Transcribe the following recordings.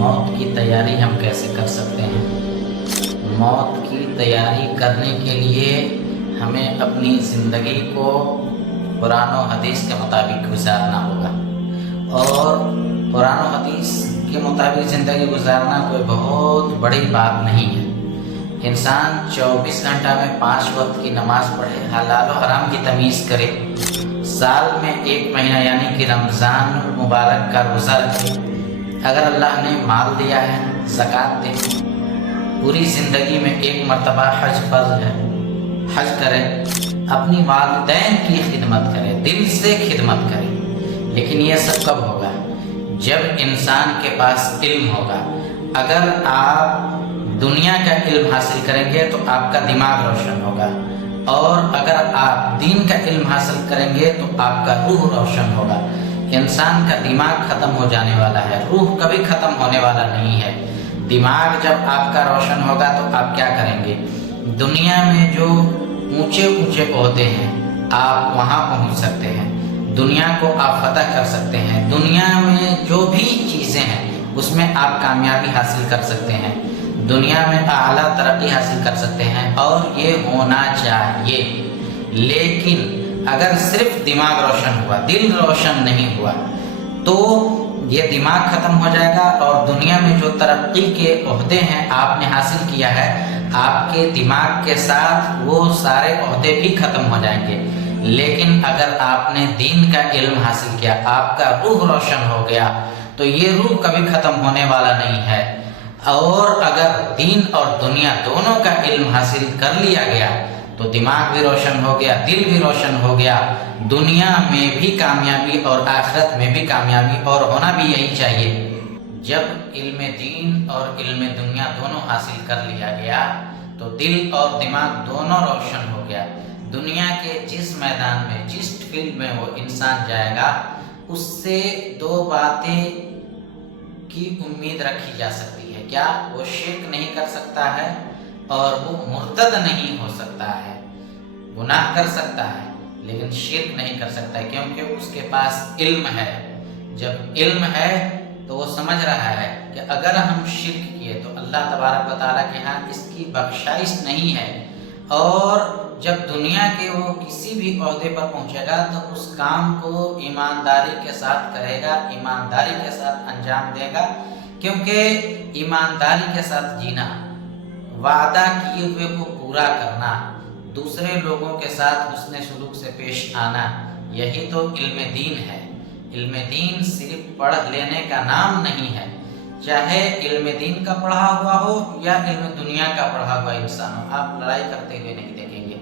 موت کی تیاری ہم کیسے کر سکتے ہیں؟ موت کی تیاری کرنے کے لیے ہمیں اپنی زندگی کو قرآن و حدیث کے مطابق گزارنا ہوگا، اور قرآن و حدیث کے مطابق زندگی گزارنا کوئی بہت بڑی بات نہیں ہے۔ انسان 24 گھنٹہ میں 5 وقت کی نماز پڑھے، حلال و حرام کی تمیز کرے، سال میں 1 مہینہ یعنی کہ رمضان المبارک کا روزہ رکھے، اگر اللہ نے مال دیا ہے زکوٰۃ دے، پوری زندگی میں 1 مرتبہ حج فرض ہے، حج کرے، اپنی والدین کی خدمت کرے، دل سے خدمت کرے۔ لیکن یہ سب کب ہوگا؟ جب انسان کے پاس علم ہوگا۔ اگر آپ دنیا کا علم حاصل کریں گے تو آپ کا دماغ روشن ہوگا، اور اگر آپ دین کا علم حاصل کریں گے تو آپ کا روح روشن ہوگا۔ انسان کا دماغ ختم ہو جانے والا ہے، روح کبھی ختم ہونے والا نہیں ہے۔ دماغ جب آپ کا روشن ہوگا تو آپ کیا کریں گے؟ دنیا میں جو اونچے اونچے عہدے ہیں آپ وہاں پہنچ سکتے ہیں، دنیا کو آپ فتح کر سکتے ہیں، دنیا میں جو بھی چیزیں ہیں اس میں آپ کامیابی حاصل کر سکتے ہیں، دنیا میں اعلیٰ ترقی حاصل کر سکتے ہیں، اور یہ ہونا چاہیے۔ لیکن اگر صرف دماغ روشن ہوا، دل روشن نہیں ہوا، تو یہ دماغ ختم ہو جائے گا، اور دنیا میں جو ترقی کے عہدے ہیں آپ نے حاصل کیا ہے، آپ کے دماغ کے ساتھ وہ سارے عہدے بھی ختم ہو جائیں گے۔ لیکن اگر آپ نے دین کا علم حاصل کیا، آپ کا روح روشن ہو گیا، تو یہ روح کبھی ختم ہونے والا نہیں ہے۔ اور اگر دین اور دنیا دونوں کا علم حاصل کر لیا گیا تو دماغ بھی روشن ہو گیا، دل بھی روشن ہو گیا، دنیا میں بھی کامیابی اور آخرت میں بھی کامیابی، اور ہونا بھی یہی چاہیے۔ جب علم دین اور علم دنیا دونوں حاصل کر لیا گیا تو دل اور دماغ دونوں روشن ہو گیا۔ دنیا کے جس میدان میں، جس فیلڈ میں وہ انسان جائے گا، اس سے 2 باتیں کی امید رکھی جا سکتی ہے۔ کیا؟ وہ شرک نہیں کر سکتا ہے، اور وہ مرتد نہیں ہو سکتا ہے۔ گناہ کر سکتا ہے لیکن شرک نہیں کر سکتا ہے، کیونکہ اس کے پاس علم ہے۔ جب علم ہے تو وہ سمجھ رہا ہے کہ اگر ہم شرک کیے تو اللہ تبارک و تعالیٰ کے ہاں اس کی بخشائش نہیں ہے، اور جب دنیا کے وہ کسی بھی عہدے پر پہنچے گا تو اس کام کو ایمانداری کے ساتھ کرے گا، ایمانداری کے ساتھ انجام دے گا، کیونکہ ایمانداری کے ساتھ جینا، وعدہ کیے ہوئے کو پورا کرنا، دوسرے لوگوں کے ساتھ حسن سلوک سے پیش آنا، یہی تو علم دین ہے۔ علم دین صرف پڑھ لینے کا نام نہیں ہے، چاہے علم دین کا پڑھا ہوا ہو یا علم دنیا کا پڑھا ہوا انسان ہو، آپ لڑائی کرتے ہوئے نہیں دیکھیں گے۔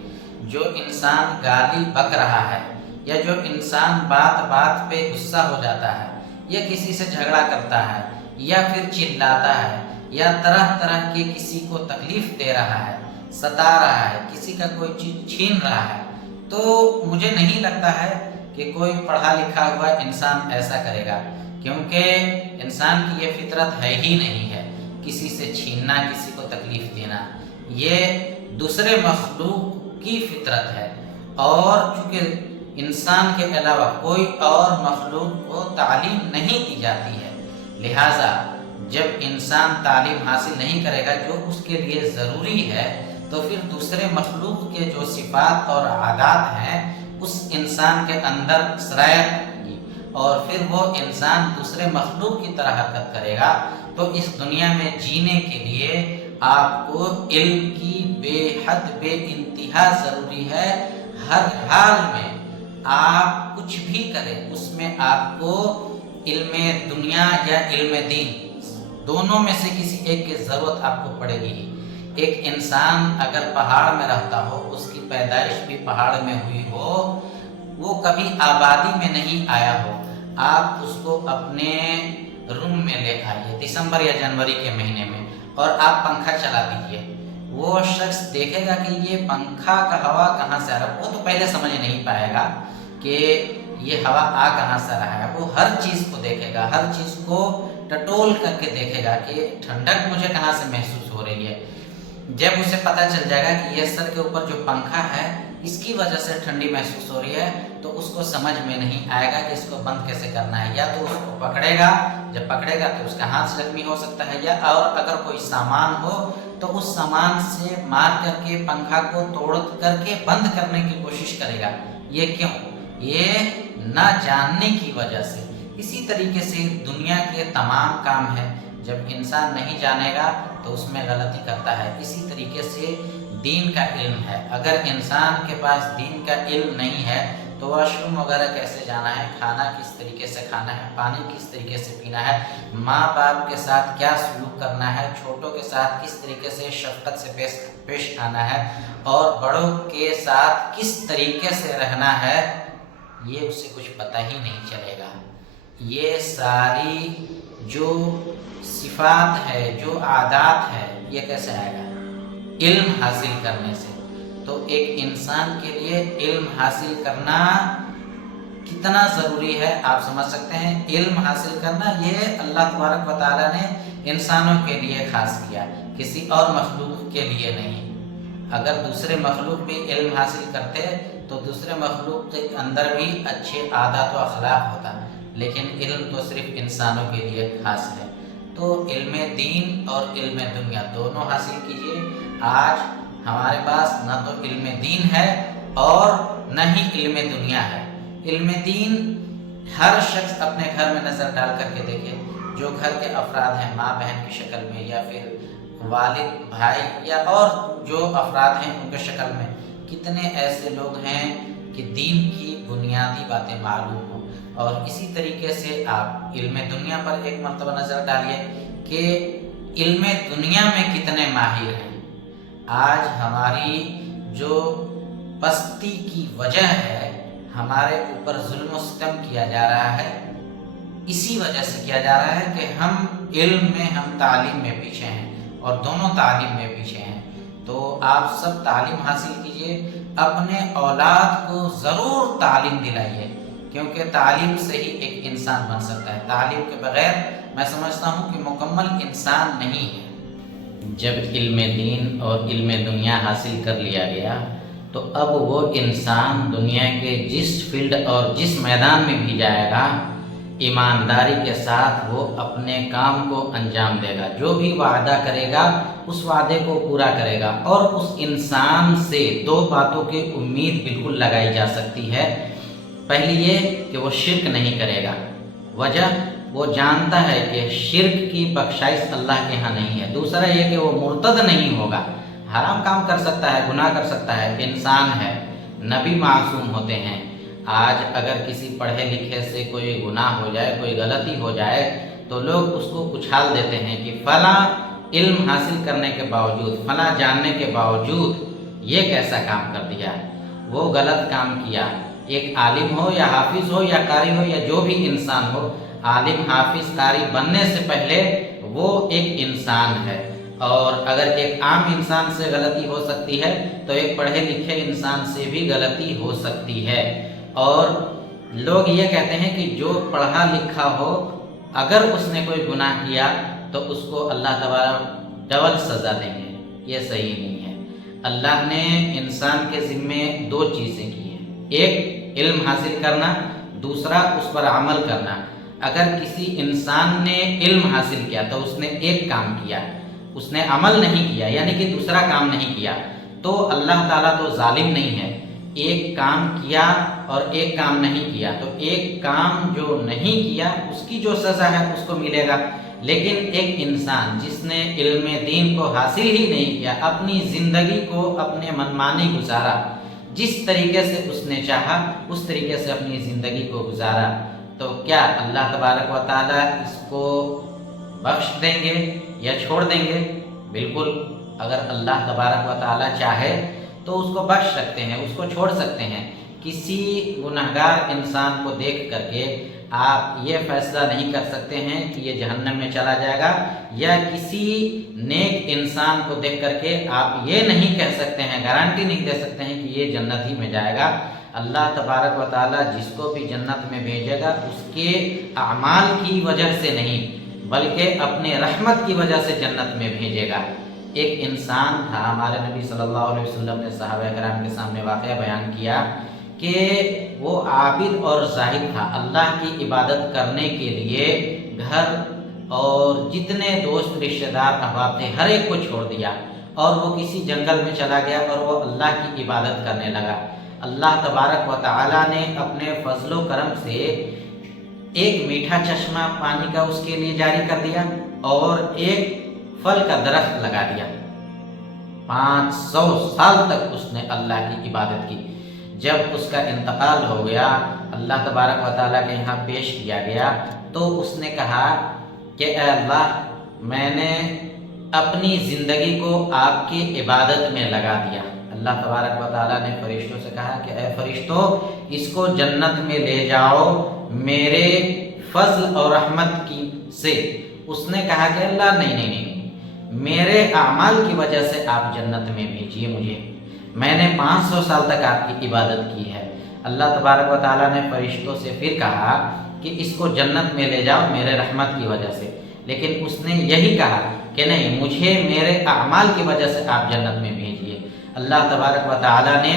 جو انسان گالی بک رہا ہے، یا جو انسان بات بات پہ غصہ ہو جاتا ہے، یا کسی سے جھگڑا کرتا ہے، یا پھر چلاتا ہے، یا طرح طرح کے کسی کو تکلیف دے رہا ہے، ستا رہا ہے، کسی کا کوئی چیز چھین رہا ہے، تو مجھے نہیں لگتا ہے کہ کوئی پڑھا لکھا ہوا انسان ایسا کرے گا، کیونکہ انسان کی یہ فطرت ہے ہی نہیں ہے کسی سے چھیننا، کسی کو تکلیف دینا۔ یہ دوسرے مخلوق کی فطرت ہے، اور چونکہ انسان کے علاوہ کوئی اور مخلوق کو تعلیم نہیں دی جاتی ہے، لہٰذا جب انسان تعلیم حاصل نہیں کرے گا جو اس کے لیے ضروری ہے، تو پھر دوسرے مخلوق کے جو صفات اور عادات ہیں اس انسان کے اندر سرایت ہوگی، اور پھر وہ انسان دوسرے مخلوق کی طرح حرکت کرے گا۔ تو اس دنیا میں جینے کے لیے آپ کو علم کی بے حد بے انتہا ضروری ہے۔ ہر حال میں آپ کچھ بھی کریں، اس میں آپ کو علم دنیا یا علم دین دونوں میں سے کسی ایک کی ضرورت آپ کو پڑے گی۔ ایک انسان اگر پہاڑ میں رہتا ہو، اس کی پیدائش بھی پہاڑ میں ہوئی ہو، وہ کبھی آبادی میں نہیں آیا ہو، آپ اس کو اپنے روم میں لے آئیے دسمبر یا جنوری کے مہینے میں، اور آپ پنکھا چلا دیجئے، وہ شخص دیکھے گا کہ یہ پنکھا کا ہوا کہاں سے آ رہا ہے۔ وہ تو پہلے سمجھ نہیں پائے گا کہ یہ ہوا آ کہاں سے رہا ہے، وہ ہر چیز کو دیکھے گا، ہر چیز کو ٹٹول کر کے دیکھے گا کہ ٹھنڈک مجھے کہاں سے محسوس ہو رہی ہے۔ جب اسے پتہ چل جائے گا کہ یہ سر کے اوپر جو پنکھا ہے اس کی وجہ سے ٹھنڈی محسوس ہو رہی ہے، تو اس کو سمجھ میں نہیں آئے گا کہ اس کو بند کیسے کرنا ہے، یا تو اس کو پکڑے گا، جب پکڑے گا تو اس کا ہاتھ زخمی ہو سکتا ہے، یا اور اگر کوئی سامان ہو تو اس سامان سے مار کر کے پنکھا کو توڑ کر کے بند کرنے کی کوشش کرے گا۔ یہ کیوں؟ یہ نہ جاننے کی وجہ سے۔ اسی طریقے سے دنیا کے تمام کام ہے، جب انسان نہیں جانے گا تو اس میں غلطی کرتا ہے۔ اسی طریقے سے دین کا علم ہے، اگر انسان کے پاس دین کا علم نہیں ہے تو واش روم وغیرہ کیسے جانا ہے، کھانا کس طریقے سے کھانا ہے، پانی کس طریقے سے پینا ہے، ماں باپ کے ساتھ کیا سلوک کرنا ہے، چھوٹوں کے ساتھ کس طریقے سے شفقت سے پیش آنا ہے، اور بڑوں کے ساتھ کس طریقے سے رہنا ہے، یہ اسے کچھ پتہ ہی نہیں چلے گا۔ یہ ساری جو صفات ہے، جو عادات ہے، یہ کیسے آئے گا؟ علم حاصل کرنے سے۔ تو ایک انسان کے لیے علم حاصل کرنا کتنا ضروری ہے آپ سمجھ سکتے ہیں۔ علم حاصل کرنا یہ اللہ تبارک و تعالیٰ نے انسانوں کے لیے خاص کیا، کسی اور مخلوق کے لیے نہیں۔ اگر دوسرے مخلوق بھی علم حاصل کرتے تو دوسرے مخلوق کے اندر بھی اچھے عادات و اخلاق ہوتا، لیکن علم تو صرف انسانوں کے لیے خاص ہے۔ تو علم دین اور علم دنیا دونوں حاصل کیجیے۔ آج ہمارے پاس نہ تو علم دین ہے اور نہ ہی علم دنیا ہے۔ علم دین ہر شخص اپنے گھر میں نظر ڈال کر کے دیکھے، جو گھر کے افراد ہیں، ماں بہن کی شکل میں، یا پھر والد بھائی، یا اور جو افراد ہیں ان کے شکل میں، کتنے ایسے لوگ ہیں کہ دین کی بنیادی باتیں معلوم ہوں۔ اور اسی طریقے سے آپ علم دنیا پر ایک مرتبہ نظر ڈالیے کہ علم دنیا میں کتنے ماہر ہیں۔ آج ہماری جو پستی کی وجہ ہے، ہمارے اوپر ظلم و ستم کیا جا رہا ہے، اسی وجہ سے کیا جا رہا ہے کہ ہم علم میں، ہم تعلیم میں پیچھے ہیں، اور دونوں تعلیم میں پیچھے ہیں۔ تو آپ سب تعلیم حاصل کیجئے، اپنے اولاد کو ضرور تعلیم دلائیے، کیونکہ تعلیم سے ہی ایک انسان بن سکتا ہے۔ تعلیم کے بغیر میں سمجھتا ہوں کہ مکمل انسان نہیں ہے۔ جب علم دین اور علم دنیا حاصل کر لیا گیا تو اب وہ انسان دنیا کے جس فیلڈ اور جس میدان میں بھی جائے گا، ایمانداری کے ساتھ وہ اپنے کام کو انجام دے گا، جو بھی وعدہ کرے گا اس وعدے کو پورا کرے گا۔ اور اس انسان سے دو باتوں کی امید بالکل لگائی جا سکتی ہے۔ پہلی یہ کہ وہ شرک نہیں کرے گا، وجہ وہ جانتا ہے کہ شرک کی بخشائش اللہ کے ہاں نہیں ہے۔ دوسرا یہ کہ وہ مرتد نہیں ہوگا، حرام کام کر سکتا ہے، گناہ کر سکتا ہے، انسان ہے، نبی معصوم ہوتے ہیں۔ آج اگر کسی پڑھے لکھے سے کوئی گناہ ہو جائے، کوئی غلطی ہو جائے، تو لوگ اس کو اچھال دیتے ہیں کہ فلاں علم حاصل کرنے کے باوجود، فلاں جاننے کے باوجود یہ کیسا کام کر دیا، وہ غلط کام کیا۔ ایک عالم ہو یا حافظ ہو یا قاری ہو یا جو بھی انسان ہو، عالم حافظ قاری بننے سے پہلے وہ ایک انسان ہے۔ اور اگر ایک عام انسان سے غلطی ہو سکتی ہے تو ایک پڑھے لکھے انسان سے بھی غلطی ہو سکتی ہے۔ اور لوگ یہ کہتے ہیں کہ جو پڑھا لکھا ہو، اگر اس نے کوئی گناہ کیا تو اس کو اللہ تعالیٰ ڈبل سزا دیں گے، یہ صحیح نہیں ہے۔ اللہ نے انسان کے ذمے دو چیزیں کی ہیں، ایک علم حاصل کرنا، دوسرا اس پر عمل کرنا۔ اگر کسی انسان نے علم حاصل کیا تو اس نے ایک کام کیا، اس نے عمل نہیں کیا، یعنی کہ دوسرا کام نہیں کیا، تو اللہ تعالیٰ تو ظالم نہیں ہے۔ ایک کام کیا اور ایک کام نہیں کیا، تو ایک کام جو نہیں کیا اس کی جو سزا ہے اس کو ملے گا۔ لیکن ایک انسان جس نے علم دین کو حاصل ہی نہیں کیا، اپنی زندگی کو اپنے منمانی گزارا، جس طریقے سے اس نے چاہا اس طریقے سے اپنی زندگی کو گزارا، تو کیا اللہ تبارک و تعالیٰ اس کو بخش دیں گے یا چھوڑ دیں گے؟ بالکل، اگر اللہ تبارک و تعالیٰ چاہے تو اس کو بخش سکتے ہیں، اس کو چھوڑ سکتے ہیں۔ کسی گنہگار انسان کو دیکھ کر کے آپ یہ فیصلہ نہیں کر سکتے ہیں کہ یہ جہنم میں چلا جائے گا، یا کسی نیک انسان کو دیکھ کر کے آپ یہ نہیں کہہ سکتے ہیں، گارنٹی نہیں دے سکتے ہیں کہ یہ جنت ہی میں جائے گا۔ اللہ تبارک و تعالیٰ جس کو بھی جنت میں بھیجے گا اس کے اعمال کی وجہ سے نہیں، بلکہ اپنے رحمت کی وجہ سے جنت میں بھیجے گا۔ ایک انسان تھا، ہمارے نبی صلی اللہ علیہ وسلم نے صحابہ کرام کے سامنے واقعہ بیان کیا کہ وہ عابد اور زاہد تھا، اللہ کی عبادت کرنے کے لیے گھر اور جتنے دوست رشتہ دار احباب تھے ہر ایک کو چھوڑ دیا اور وہ کسی جنگل میں چلا گیا اور وہ اللہ کی عبادت کرنے لگا۔ اللہ تبارک و تعالی نے اپنے فضل و کرم سے ایک میٹھا چشمہ پانی کا اس کے لیے جاری کر دیا اور ایک پھل کا درخت لگا دیا۔ 500 سال تک اس نے اللہ کی عبادت کی۔ جب اس کا انتقال ہو گیا، اللہ تبارک و تعالیٰ کے یہاں پیش کیا گیا تو اس نے کہا کہ اے اللہ، میں نے اپنی زندگی کو آپ کی عبادت میں لگا دیا۔ اللہ تبارک و تعالیٰ نے فرشتوں سے کہا کہ اے فرشتوں، اس کو جنت میں لے جاؤ میرے فضل اور رحمت کی سے۔ اس نے کہا کہ اللہ نہیں، میرے اعمال کی وجہ سے آپ جنت میں بھیجیے مجھے، میں نے 500 سال تک آپ کی عبادت کی ہے۔ اللہ تبارک و تعالیٰ نے فرشتوں سے پھر کہا کہ اس کو جنت میں لے جاؤ میرے رحمت کی وجہ سے، لیکن اس نے یہی کہا کہ نہیں، مجھے میرے اعمال کی وجہ سے آپ جنت میں بھیجیے۔ اللہ تبارک و تعالیٰ نے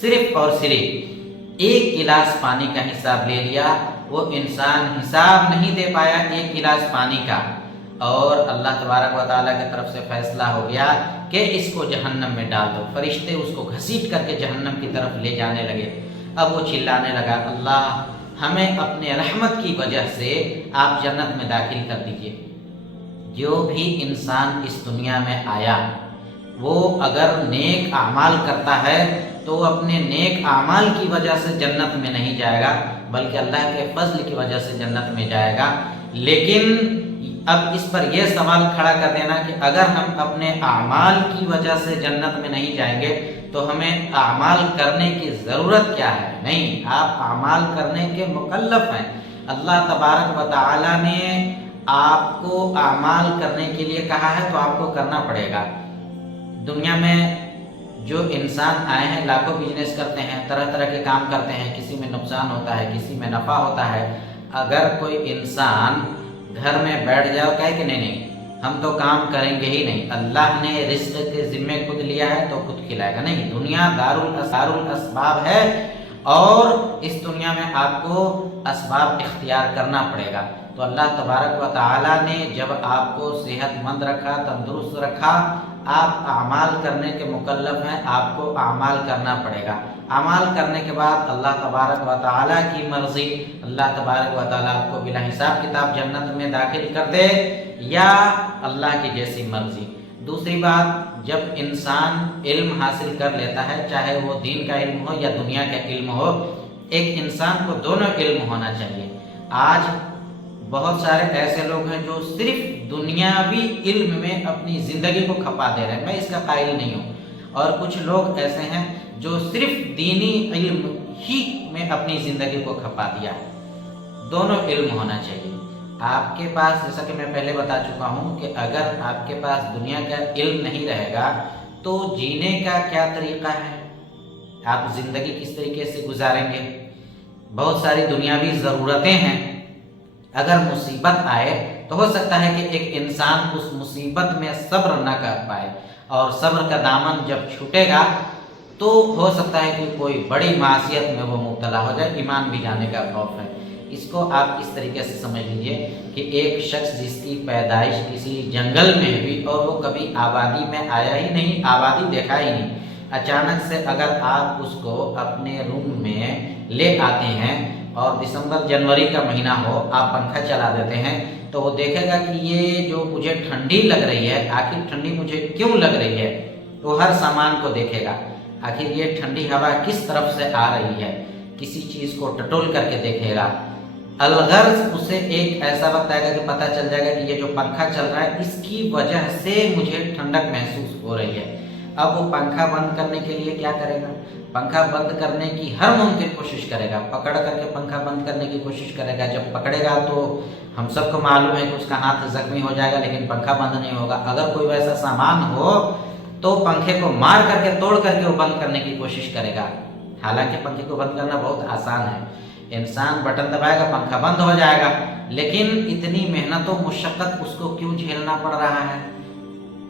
صرف اور صرف ایک گلاس پانی کا حساب لے لیا۔ وہ انسان حساب نہیں دے پایا ایک گلاس پانی کا، اور اللہ تبارک و تعالیٰ کی طرف سے فیصلہ ہو گیا کہ اس کو جہنم میں ڈال دو۔ فرشتے اس کو گھسیٹ کر کے جہنم کی طرف لے جانے لگے۔ اب وہ چلانے لگا، اللہ ہمیں اپنے رحمت کی وجہ سے آپ جنت میں داخل کر دیجئے۔ جو بھی انسان اس دنیا میں آیا وہ اگر نیک اعمال کرتا ہے تو وہ اپنے نیک اعمال کی وجہ سے جنت میں نہیں جائے گا، بلکہ اللہ کے فضل کی وجہ سے جنت میں جائے گا۔ لیکن اب اس پر یہ سوال کھڑا کر دینا کہ اگر ہم اپنے اعمال کی وجہ سے جنت میں نہیں جائیں گے تو ہمیں اعمال کرنے کی ضرورت کیا ہے؟ نہیں، آپ اعمال کرنے کے مکلف ہیں۔ اللہ تبارک و تعالیٰ نے آپ کو اعمال کرنے کے لیے کہا ہے تو آپ کو کرنا پڑے گا۔ دنیا میں جو انسان آئے ہیں لاکھوں بزنس کرتے ہیں، طرح طرح کے کام کرتے ہیں، کسی میں نقصان ہوتا ہے، کسی میں نفع ہوتا ہے۔ اگر کوئی انسان گھر میں بیٹھ جاؤ کہے کہ نہیں ہم تو کام کریں گے ہی نہیں، اللہ نے رزق کے ذمے خود لیا ہے تو خود کھلائے گا، نہیں، دنیا دار الاسباب ہے اور اس دنیا میں آپ کو اسباب اختیار کرنا پڑے گا۔ تو اللہ تبارک و تعالیٰ نے جب آپ کو صحت مند رکھا، تندرست رکھا، آپ اعمال کرنے کے مکلف ہیں، آپ کو اعمال کرنا پڑے گا۔ اعمال کرنے کے بعد اللہ تبارک و تعالیٰ کی مرضی، اللہ تبارک و تعالیٰ آپ کو بلا حساب کتاب جنت میں داخل کر دے یا اللہ کی جیسی مرضی۔ دوسری بات، جب انسان علم حاصل کر لیتا ہے، چاہے وہ دین کا علم ہو یا دنیا کا علم ہو، ایک انسان کو دونوں علم ہونا چاہیے۔ آج بہت سارے ایسے لوگ ہیں جو صرف دنیاوی علم میں اپنی زندگی کو کھپا دے رہے ہیں، میں اس کا قائل نہیں ہوں، اور کچھ لوگ ایسے ہیں جو صرف دینی علم ہی میں اپنی زندگی کو کھپا دیا ہے۔ دونوں علم ہونا چاہیے۔ آپ کے پاس، جیسا کہ میں پہلے بتا چکا ہوں کہ اگر آپ کے پاس دنیا کا علم نہیں رہے گا تو جینے کا کیا طریقہ ہے، آپ زندگی کس طریقے سے گزاریں گے؟ بہت ساری دنیاوی ضرورتیں ہیں، اگر مصیبت آئے تو ہو سکتا ہے کہ ایک انسان اس مصیبت میں صبر نہ کر پائے، اور صبر کا دامن جب چھوٹے گا تو ہو سکتا ہے کہ کوئی بڑی معصیت میں وہ مبتلا ہو جائے، ایمان بھی جانے کا خوف ہے۔ اس کو آپ اس طریقے سے سمجھ لیجئے کہ ایک شخص جس کی پیدائش کسی جنگل میں ہوئی اور وہ کبھی آبادی میں آیا ہی نہیں، آبادی دیکھا ہی نہیں، اچانک سے اگر آپ اس کو اپنے روم میں لے آتے ہیں اور دسمبر جنوری کا مہینہ ہو، آپ پنکھا چلا دیتے ہیں تو وہ دیکھے گا کہ یہ جو مجھے ٹھنڈی لگ رہی ہے، آخر ٹھنڈی مجھے کیوں لگ رہی ہے؟ وہ ہر سامان کو دیکھے گا، آخر یہ ٹھنڈی ہوا کس طرف سے آ رہی ہے، کسی چیز کو ٹٹول کر کے دیکھے گا۔ الغرض اسے ایک ایسا وقت آئے گا کہ پتہ چل جائے گا کہ یہ جو پنکھا چل رہا ہے اس کی وجہ سے مجھے ٹھنڈک محسوس ہو رہی ہے۔ اب وہ پنکھا بند کرنے کے لیے کیا کرے گا؟ پنکھا بند کرنے کی ہر ممکن کوشش کرے گا، پکڑ کر کے پنکھا بند کرنے کی کوشش کرے گا۔ جب پکڑے گا تو ہم سب کو معلوم ہے کہ اس کا ہاتھ زخمی ہو جائے گا، لیکن پنکھا بند نہیں ہوگا۔ اگر کوئی ویسا سامان ہو تو پنکھے کو مار کر کے، توڑ کر کے وہ بند کرنے کی کوشش کرے گا۔ حالانکہ پنکھے کو بند کرنا بہت آسان ہے، انسان بٹن دبائے گا، پنکھا بند ہو جائے گا، لیکن اتنی محنت و مشقت اس کو کیوں جھیلنا پڑ رہا ہے؟